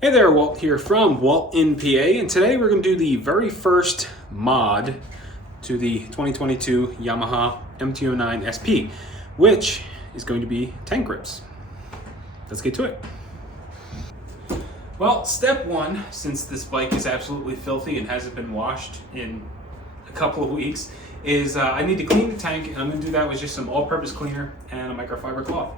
Hey there, Walt here from WaltInPA, and today we're going to do the very first mod to the 2022 Yamaha MT09 SP, which is going to be tank grips. Let's get to it. Well, step one, since this bike is absolutely filthy and hasn't been washed in a couple of weeks, is I need to clean the tank, and I'm going to do that with just some all-purpose cleaner and a microfiber cloth.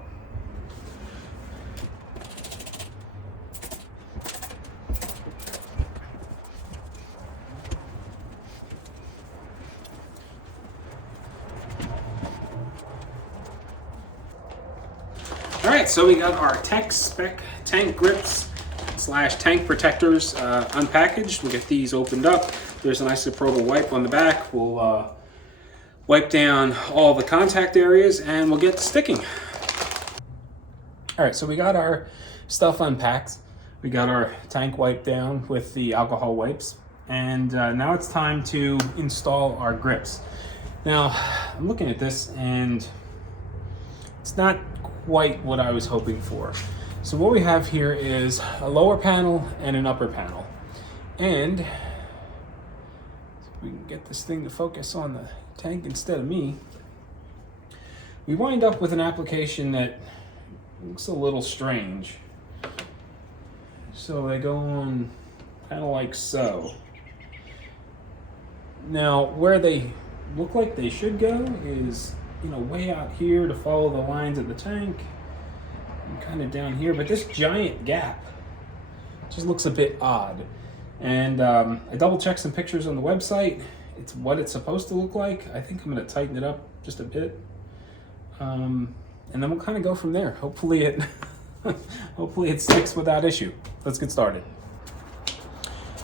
Alright, so we got our TechSpec tank grips / tank protectors unpackaged. We'll get these opened up. There's an isopropyl wipe on the back. We'll wipe down all the contact areas and we'll get to sticking. Alright, so we got our stuff unpacked. We got our tank wiped down with the alcohol wipes. And now it's time to install our grips. Now, I'm looking at this and it's not quite what I was hoping for. So what we have here is a lower panel and an upper panel. And if we can get this thing to focus on the tank instead of me, we wind up with an application that looks a little strange. So they go on kind of like so. Now where they look like they should go is, you know, way out here to follow the lines of the tank and kind of down here, but this giant gap just looks a bit odd. And I double checked some pictures on the website. It's what it's supposed to look like. I think I'm going to tighten it up just a bit, and then we'll kind of go from there. Hopefully it hopefully it sticks without issue. Let's get started.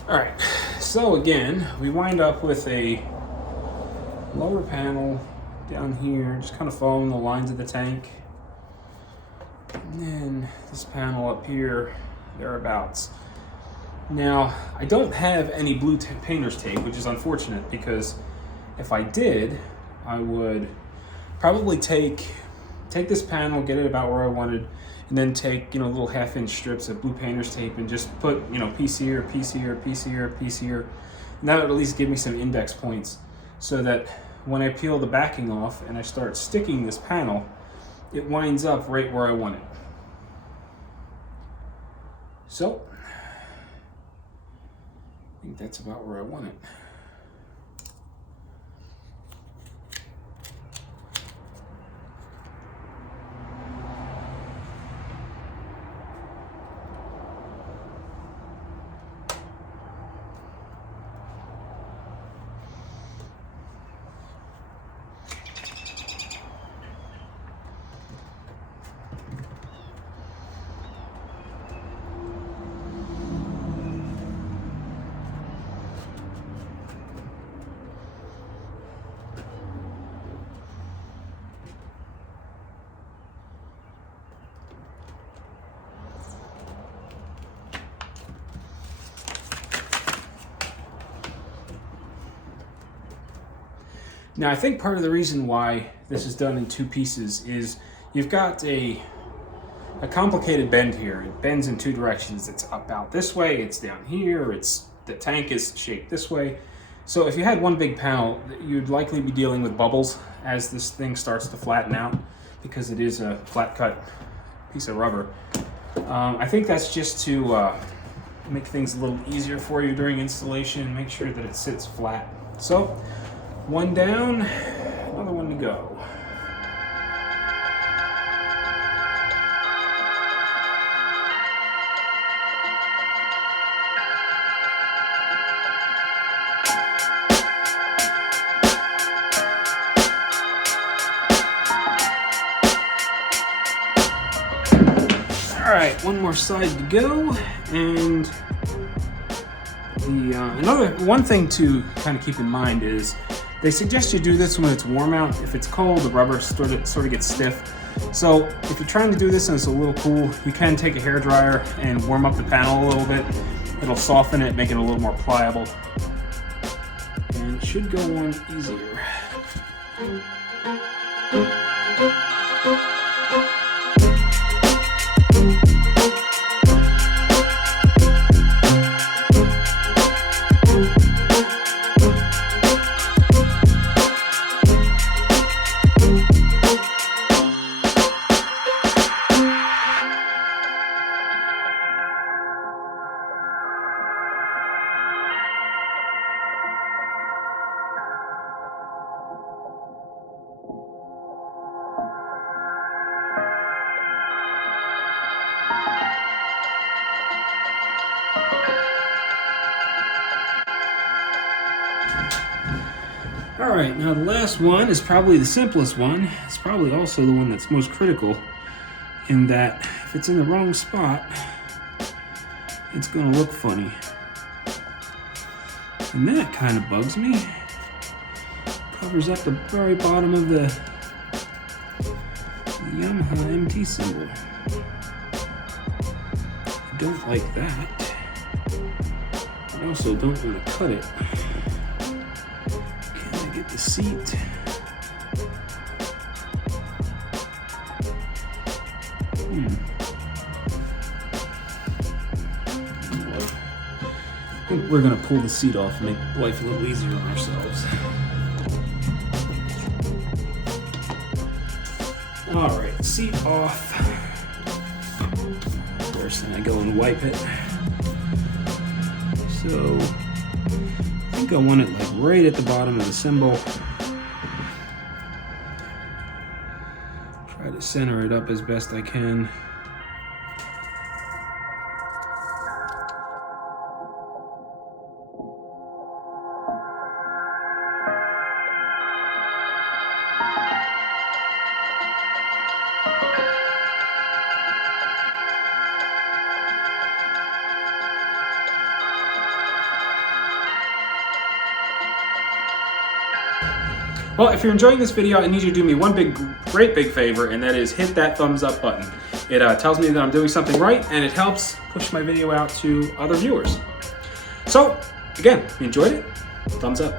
All right, so again, we wind up with a lower panel down here, just kind of following the lines of the tank. And then this panel up here, thereabouts. Now, I don't have any blue painter's tape, which is unfortunate because if I did, I would probably take this panel, get it about where I wanted, and then take, you know, little 1/2-inch strips of blue painter's tape and just put, you know, piece here, piece here, piece here, piece here. And that would at least give me some index points so that when I peel the backing off and I start sticking this panel, it winds up right where I want it. So, I think that's about where I want it. Now, I think part of the reason why this is done in two pieces is you've got a complicated bend here. It bends in two directions. It's up out this way, it's down here, the tank is shaped this way. So if you had one big panel, you'd likely be dealing with bubbles as this thing starts to flatten out because it is a flat cut piece of rubber. I think that's just to make things a little easier for you during installation and make sure that it sits flat. So, one down, another one to go. All right, one more side to go, and one thing to kind of keep in mind is they suggest you do this when it's warm out. If it's cold, the rubber sort of gets stiff. So if you're trying to do this and it's a little cool, you can take a hairdryer and warm up the panel a little bit. It'll soften it, make it a little more pliable, and it should go on easier. All right, now the last one is probably the simplest one. It's probably also the one that's most critical, in that if it's in the wrong spot, it's gonna look funny. And that kind of bugs me. Covers up the very bottom of the Yamaha MT symbol. I don't like that. I also don't want to cut it. Can I get the seat? I think we're gonna pull the seat off and make life a little easier on ourselves. All right, seat off. First, then I go and wipe it. So, I think I want it like right at the bottom of the symbol. Try to center it up as best I can. Well, if you're enjoying this video, I need you to do me one great big favor, and that is hit that thumbs up button. It tells me that I'm doing something right, and it helps push my video out to other viewers. So, again, if you enjoyed it, thumbs up.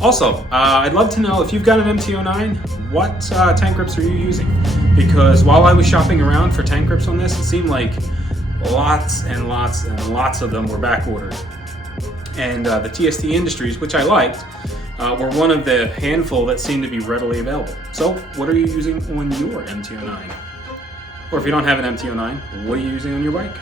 Also, I'd love to know if you've got an MT09, what tank grips are you using? Because while I was shopping around for tank grips on this, it seemed like lots and lots and lots of them were back ordered. And the TST Industries, which I liked, were one of the handful that seemed to be readily available. So what are you using on your MT09? Or if you don't have an MT09, what are you using on your bike?